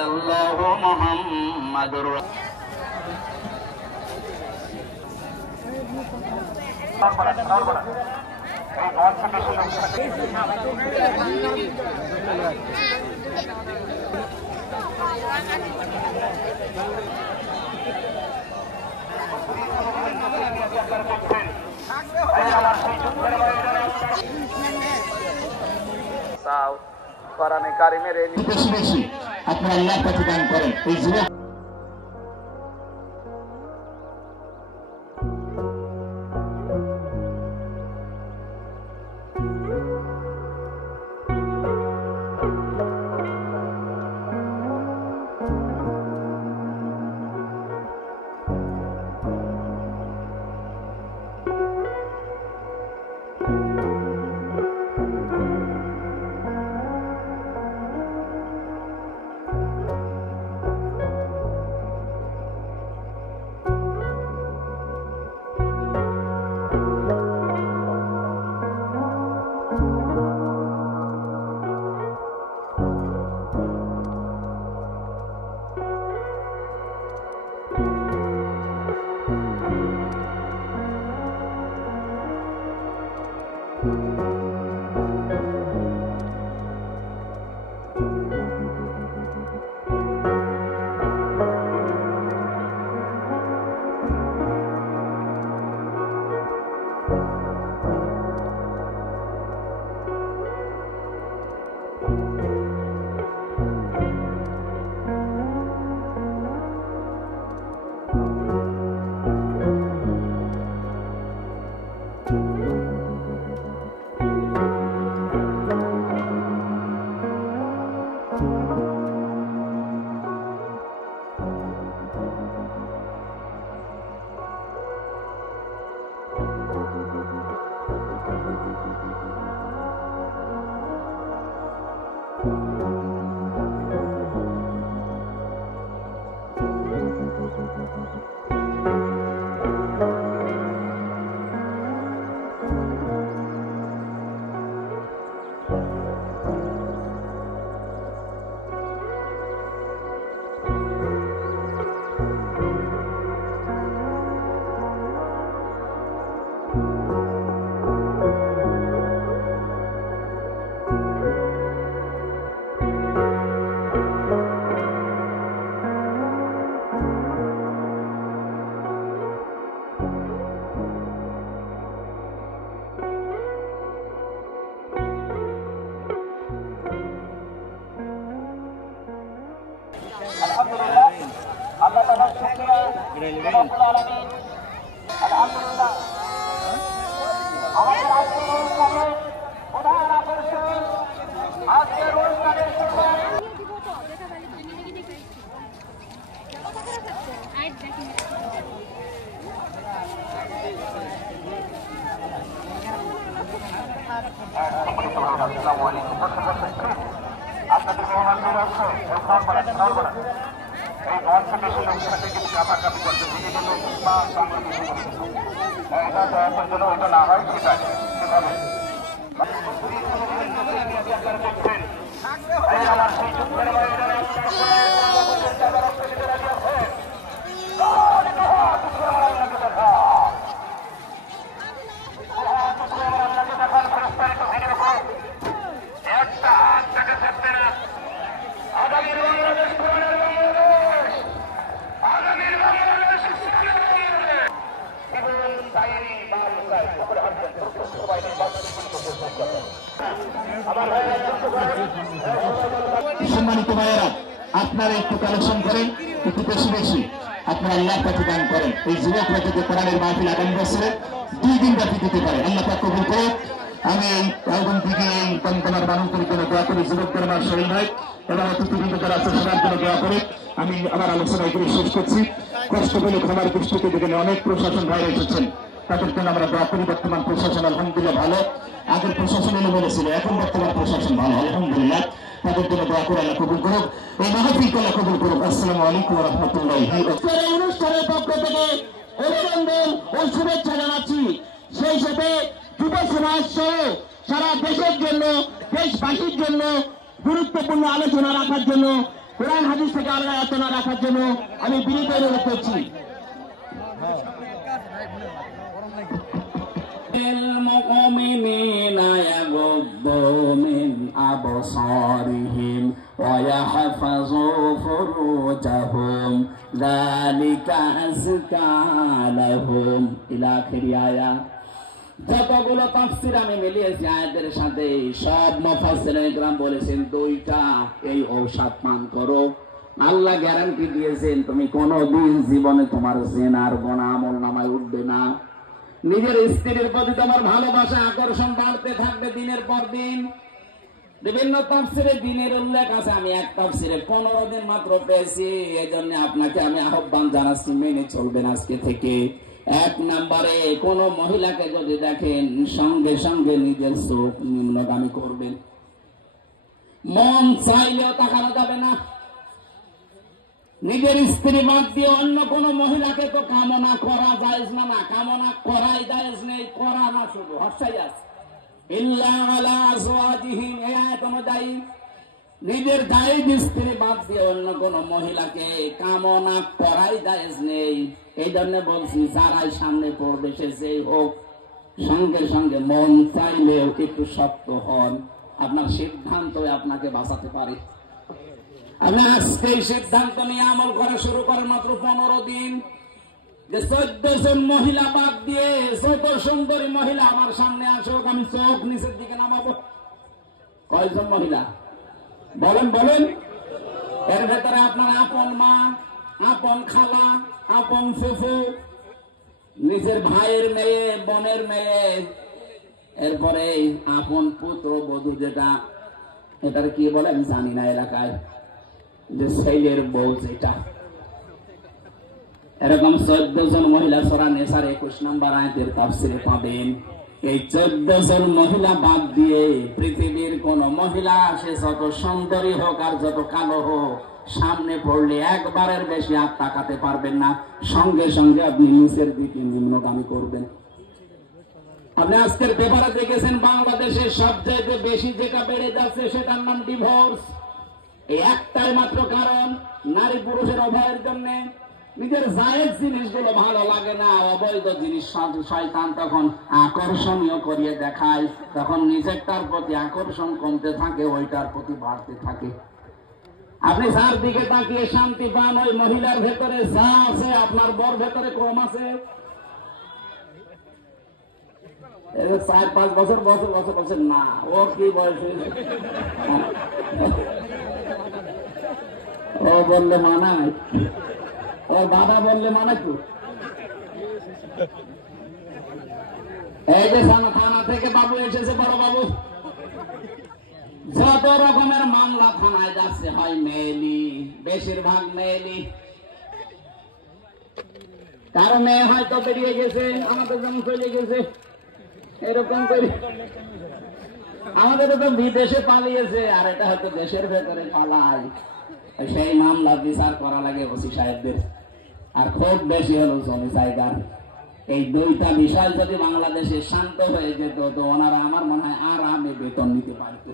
ইল্লাল্লাহু মুহাম্মাদুর কোরআনে কারিমের এই বেশি বেশি আপনারা আল্লাহর কাছে দান করেন। এই যুবক সম্মানিত ভাইয়েরা, আপনারা একটু কালেকশন করেন, একটু বেশি বেশি আপনারা আল্লাহর কাছে দান করেন। এই যুবকরা যদি কোরআনের মাহফিল আগামী বছরে 2 দিন ব্যাপী দিতে পারে, আল্লাহ পাক কবুল করুন। আমি এই আয়োজন থেকে এই কমতমার মানুষদের জন্য দোয়া করি, যুবকদের আমার শরীর ভাই এবং অতিথিবৃন্দ যারা আছে সবার জন্য দোয়া করে আমি আমার আলোচনা এগুলো শেষ করছি। কষ্ট পেলে ক্ষমার দৃষ্টিতে দেখেন অনেক প্রশাসন ভাইরা এসেছেন, তাদের জন্য আমরা দোয়া করি। বর্তমান প্রশাসন আলহামদুলিল্লাহ ভালো, আগের প্রশাসন এলোমেলো ছিল, এখন বর্তমান প্রশাসন ভালো আলহামদুলিল্লাহ। তাদের জন্য দোয়া করে আল্লাহ কবুল করুক, এই মাহফিলকে আল্লাহ কবুল করুক। আসসালামু আলাইকুম ওয়া রাহমাতুল্লাহি। এই অনুষ্ঠানের পক্ষ থেকে অভিনন্দন ও শুভেচ্ছা জানাচ্ছি। সেই সাথে যুব সমাজ সহ সারা দেশের জন্য, দেশবাসীর জন্য গুরুত্বপূর্ণ আলোচনা রাখার জন্য কোরআন হাদিস থেকে আল্লাহ না রাখার জন্য আমি বিনীত অনুরোধ করছি। المؤمنين يغضوا من أبصارهم ويحفظوا فروجهم ذلك أزكى لهم إلى آخر آية। যতগুলো তাফসীর আমি মিলিয়েছি আয়াতের সাথে, সব মুফাসসিরিন ইকরাম বলেছেন দুইটা এই ঔষধ পান করো। আল্লাহ গ্যারান্টি দিয়েছেন তুমি কোনোদিন জীবনে তোমার জিনার গুনাহ আমলনামায় উঠবে না। নিজের স্ত্রীর প্রতি তোমার ভালোবাসা আকর্ষণ বাড়তে থাকবে দিনের পর দিন। বিভিন্ন তাফসীরে দিনের উল্লেখ আছে, আমি এক তাফসীরে 15 দিন মাত্র পেয়েছি। এজন্য আপনাকে আমি আহ্বান জানাচ্ছি, মেনে চলবেন আজকে থেকে। এক নম্বরে, কোন মহিলাকে যদি দেখেন সঙ্গে সঙ্গে নিজের চোখ নিম্নগামী করবেন, মন চাইলেও তাকানো যাবে না। নিজের স্ত্রী বাদ দিয়ে অন্য কোন মহিলাকে তো কামনা করা জায়েজ না, না কামনা করাই জায়েজ নেই, করা না শুধু হর্ষাই আছে। ইল্লা আলা আজওয়াজিহিম, এই আয়াত অনুযায়ী নিজের জায়েজ স্ত্রী বাদ দিয়ে অন্য কোন মহিলাকে কামনা করাই জায়েজ নেই। এই জন্য বলছি, যারাই সামনে পড়বে সে যেই হোক, সঙ্গে সঙ্গে মন চাইলেও একটু শক্ত হন, আপনার সিদ্ধান্ত আপনাকে বাঁচাতে পারে। আপনি আজকে এই সিদ্ধান্ত নিয়ে আমল করা শুরু করেন, মাত্র 15 দিন, যে 14 জন মহিলা বাদ দিয়ে যত সুন্দরী মহিলা আমার সামনে আসুক, আমি চোখ নিচের দিকে নামাবো। কয়জন মহিলা বলেন বলেন? এর ভেতরে আপনার আপন মা, আপন খালা, আপন ফুফু, নিজের ভাইয়ের মেয়ে, বোনের মেয়ে, এরপরে আপন পুত্র বধূ, যেটা এটার কি বলে আমি জানি না এলাকায়, যে ছেলের বউ, যেটা এরকম 14 জন মহিলা সূরা নিসার 21 নম্বর আয়াতের তাফসীরে পাবেন। এই 14 জন মহিলা বাদ দিয়ে পৃথিবীর কোন মহিলা, সে যত সুন্দরী হোক আর যত কালো হোক, সামনে পড়লে একবারের বেশি আর তাকাতে পারবেন না, সঙ্গে সঙ্গে আপনি নিচের দিকে নিম্নগামী করবেন। আপনি আজকের পেপারে দেখেছেন বাংলাদেশে সবচেয়ে বেশি যেটা বেড়ে যাচ্ছে সেটার নাম ডিভোর্স। এই একটাই মাত্র কারণ, নারী পুরুষের অভয়ের জন্য। নিজের জায়েজ জিনিসগুলো ভালো লাগে না, অবৈধ জিনিস শয়তান তখন আকর্ষণীয় করিয়ে দেখায়, তখন নিজেরটার প্রতি আকর্ষণ কমতে থাকে, ওইটার প্রতি বাড়তে থাকে। আপনি যার দিকে তাকিয়ে শান্তি পান, ওই মহিলার ভেতরে যা আছে আপনার বর ভেতরে কম আছে। 4-5 বছর বছর বছর বছর না, ও কি বয়স, ও বললে মানায়, ও দাদা বললে মানায় তো। এই যে থানা থেকে বাবু এসেছে, বড় বাবু, যত রকমের মামলা থানায় যাচ্ছে হয় মেয়েলি, বেশিরভাগ মেয়েলি। কারো মেয়ে হয়তো বেরিয়ে গেছে, আমাদের যেমন চলে গেছে, এরকম করে আমাদের তো বিদেশে পালিয়েছে, আর এটা হয়তো দেশের ভেতরে পালায়। সেই মামলা বিচার করা লাগে ওসি সাহেবদের, আর খুব বেশি হলো জমি জায়গার। এই দুইটা বিষয় যদি বাংলাদেশে শান্ত হয়ে যেত, তো ওনারা আমার মনে হয় আরামে বেতন নিতে পারত।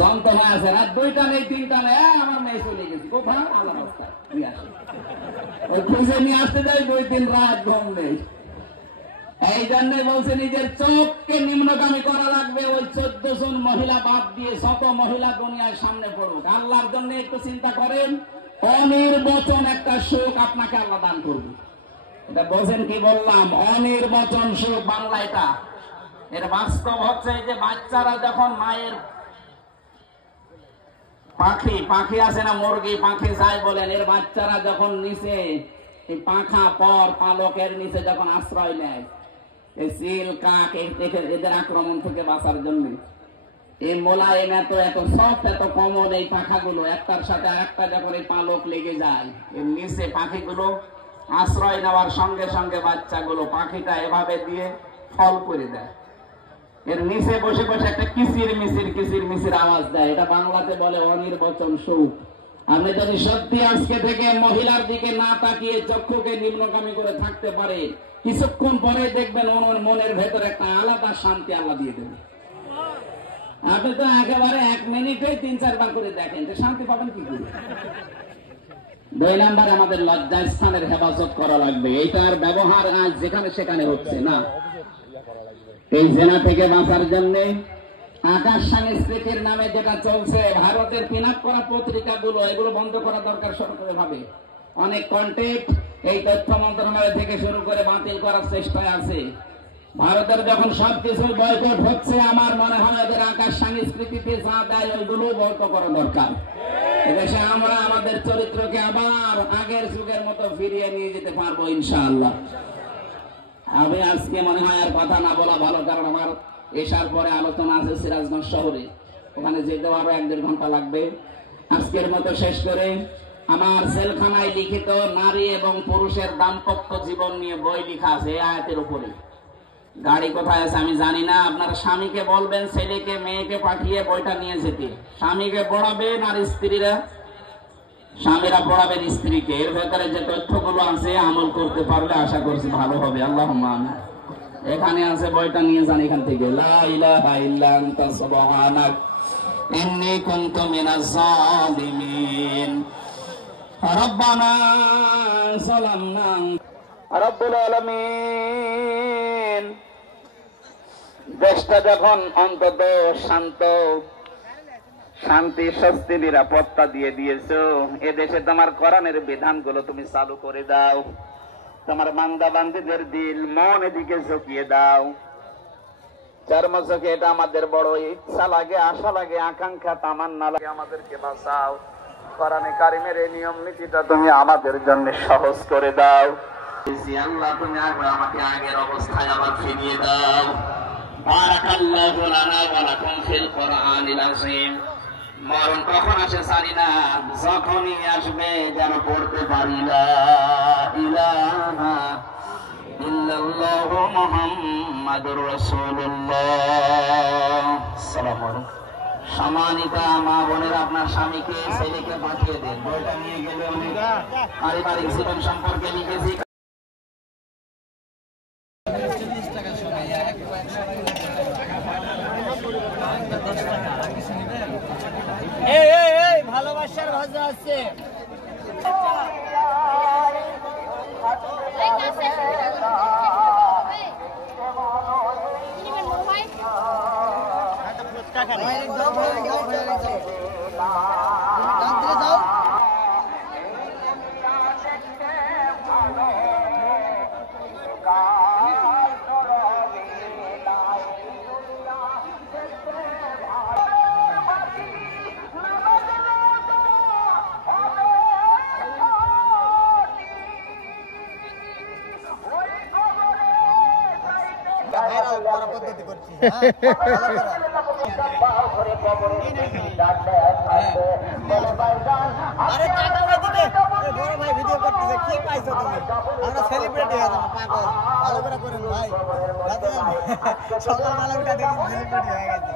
যন্ত্রণা আছে, রাত 2টা নেই 3টা নেই, আমার মেয়ে চলে গেছে কোথায়, আলাদা অবস্থায় নিয়ে আসে, ওই খুঁজে নিয়ে আসতে যাই 2-3 রাত ঘুম নেই। এই জন্য বলছে নিজের চোখকে নিম্নগামী করা লাগবে। ওই 14 জন মহিলা বাদ দিয়ে শত মহিলা দুনিয়ার সামনে পড়ুক। আল্লাহর জন্য একটু চিন্তা করেন, অনির্বচন একটা সুখ আপনাকে আল্লাহ দান করবে। এটা বোঝেন কি বললাম? অনির্বচন সুখ, বাংলা এটা। এর বাস্তব হচ্ছে যে বাচ্চারা যখন মায়ের পাখি আছে না, মুরগি পাখি যাই বলেন, এর বাচ্চারা যখন নিচে এই পাখা পর পালকের নিচে যখন আশ্রয় নেয়, এই চিল কাক এদের আক্রমণ থেকে বাঁচার জন্য, এই মোলায়েম এত এত সফট, এত কমন এই পাখাগুলো, একটার সাথে আরেকটা যখন এই পালক লেগে যায়, এর নিচে পাখিগুলো আশ্রয় নেওয়ার সঙ্গে সঙ্গে বাচ্চাগুলো পাখিটা এভাবে দিয়ে ফল করে দেয়। এর নিচে বসে বসে একটা কিচির মিচির আওয়াজ দেয়। এটা বাংলাতে বলে অনির্বচন সুখ। আপনি যদি সত্যি আজকে থেকে মহিলার দিকে না তাকিয়ে চক্ষুকে নিম্নগামী করে থাকতে পারে, কিছুক্ষণ পরে দেখবেন ওনার মনের ভেতরে একটা আলাদা শান্তি আল্লাহ দিয়ে দেবে। আপনি তো একেবারে 1 মিনিটে 3-4 বার করে দেখেন, তো শান্তি পাবেন কি করে? 2 নাম্বার, আমাদের লজ্জার স্থানের হেফাজত করা লাগবে। এইটার ব্যবহার আজ যেখানে সেখানে হচ্ছে না। এই জেনা থেকে বাঁচার জন্য আকাশ সংস্কৃতির নামে যেটা চলছে, ভারতের পিনাক করা পত্রিকাগুলো, এগুলো বন্ধ করা দরকার সরকারিভাবে। অনেক কন্টেন্ট এই তথ্য মন্ত্রণালয় থেকে শুরু করে বাতিল করার চেষ্টায় আছে। ভারতের যখন সবকিছু বয়কট হচ্ছে, আমার মনে হয় ওদের আকাশ সংস্কৃতিতে যা দেয় ওইগুলো বন্ধ করা দরকার। এদেশে আমরা আমাদের চরিত্রকে আবার আগের যুগের মতো ফিরিয়ে নিয়ে যেতে পারবো ইনশাআল্লাহ। আমি আজকে মনে হয় আর কথা না বলা ভালো, কারণ আমার এসার পরে আলোচনা আছে সিরাজগঞ্জ শহরে, ওখানে যেতে আরো 1-1.5 ঘন্টা লাগবে। আজকের মতো শেষ করে, আমার জেলখানায় লিখিত নারী এবং পুরুষের দাম্পত্য জীবন নিয়ে বই লেখা আছে এই আয়াতের উপরে। গাড়ি কোথায় আছে আমি জানি না, আপনার স্বামীকে বলবেন ছেলেকে মেয়েকে পাঠিয়ে বইটা নিয়ে যেতে। স্বামীকে পড়াবেন আর স্ত্রীরা, স্বামীরা পড়াবেন স্ত্রীকে। এর ভেতরে যে তথ্যগুলো আছে আমল করতে পারলে আশা করছি ভালো হবে। আল্লাহুম্মা আমিন। এখানে আছে, বইটা নিয়ে যান এখান থেকে। লা ইলাহা ইল্লা আনতা সুবহানাক ইন্নী কুনতু মিনাজ জালিমিন। রব্বানা যালামনা। রব্বুল আলামিন, দেশটা যখন অন্তত শান্ত, শান্তি, স্বস্তি, নিরাপত্তা দিয়ে দিয়েছো, এদেশে তোমার কোরআনের বিধানগুলো তুমি চালু করে দাও। তোমার বান্দা বান্দীদের দিল মন এদিকে ঝুঁকিয়ে দাও। চর্মচোখে এটা আমাদের বড় ইচ্ছা লাগে, আশা লাগে, আকাঙ্ক্ষা, তামান্না লাগে, আমাদেরকে বাঁচাও। কোরআনে কারিমের এই নিয়ম নীতিটা তুমি আমাদের জন্য সহজ করে দাও। আল্লাহ, তুমি আমাকে আগের অবস্থায় আবার ফিরিয়ে দাও। বারাকাল্লাহু লানা ওয়া লাকুম ফিল কোরআনিল আযীম। মরণ কখন আসে জানি না, যখনই আসবে যেন পড়তে পারি লা ইলাহা ইল্লাল্লাহু মুহাম্মাদুর রাসূলুল্লাহ। আসসালামু আলাইকুম। সম্মানিতা মা বোনেরা, আপনার স্বামীকে ছেলেকে পাঠিয়ে দেন, বইটা নিয়ে গেলে অনেক পারিবারিক জীবন সম্পর্কে লিখেছি। ভালোবাসার ভাষা আছে। পদ্ধতি করছি আরে টাকা দিতে বড় ভাই ভিডিও করতেছে, কি পাইছো তুমি? আমরা সেলিব্রিটি হয়ে যাবো, পাগল। ভালো করে করেন ভাই, সকালবেলা উঠে দেখি সেলিব্রিটি হয়ে গেছে।